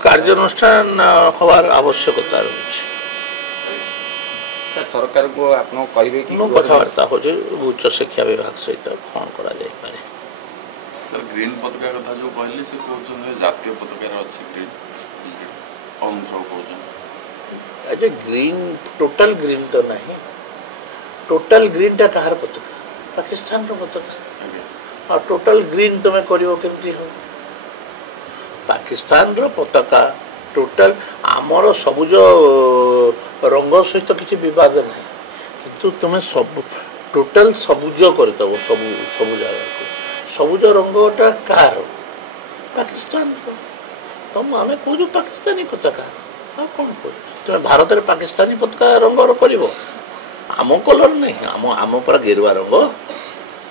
कार्यानुष्ठान हवार आवश्यकता रही सरकार को आप कहे कि कथबार्ता हो उच्च शिक्षा विभाग सहित कौन करा जाय पारे सर ग्रीन पताका कथा जो कहले से कहउछन जातीय पताकार अछि ग्रीन अरुण सब कहउछन अजे ग्रीन टोटल ग्रीन तो नहीं टोटल ग्रीन टा कहार पताका पाकिस्तान रो पताका और टोटल ग्रीन तुम्हें करिवो केमती हो पाकिस्तान रो पताका टोटल आमर सबुज रंग सहित किसी विवाद नहीं किंतु तुम्हें सब टोटल सबुज करदेव सब सब जगह को सबुज रंगटा कार पाकिस्तान तुम आम कौन पाकिस्तानी पताका हाँ कौन कह तुम्हें भारत में पाकिस्तानी पताका रंगर कर आम कलर नहीं आम आम पूरा गेरुआ रंग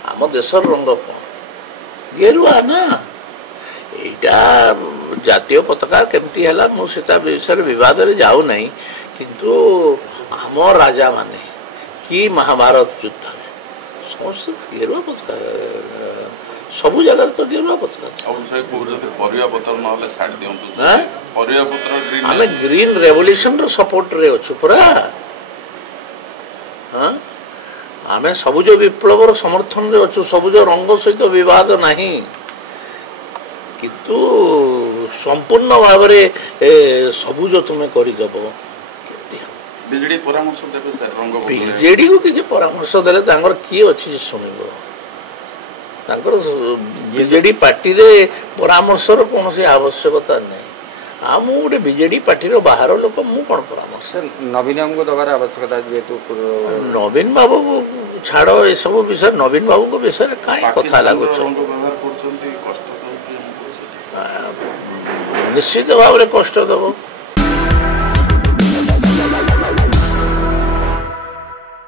आम देशर रंग कौन गेरुआ ना यहाँ जातीय पताका केमती है मुझे विषय विवाद में जाऊ नहीं किंतु आम राजा माने कि महाभारत युद्ध में समस्त गेरुआ पताका सबू जगह तो गेरुआ पताका आम ग्रीन रेवोल्यूशन सपोर्ट रे अच्छु पूरा हाँ आम सबुज विप्लव समर्थन रे अच्छु सबुज रंग सहित विवाद नहीं किंतु संपूर्ण भाव सबुज तुम्हें करदेव बीजेडी परामर्श देबे सर रंग बीजेडी को किसी परामर्श देले तांगर किए अछि सुनिबो तांगर बीजेडी पार्टी रे परामर्श रो कोनोसी आवश्यकता नहीं हम गोटे बीजेडी पार्टी रो बाहर लोक मु कोन परामर्श नवीन बाबू को दबार आवश्यकता जेतु नवीन बाबू छाड़ो ए सब विषय नवीन बाबू को विषय काई कथा लागो निश्चित भाव कष्ट दबो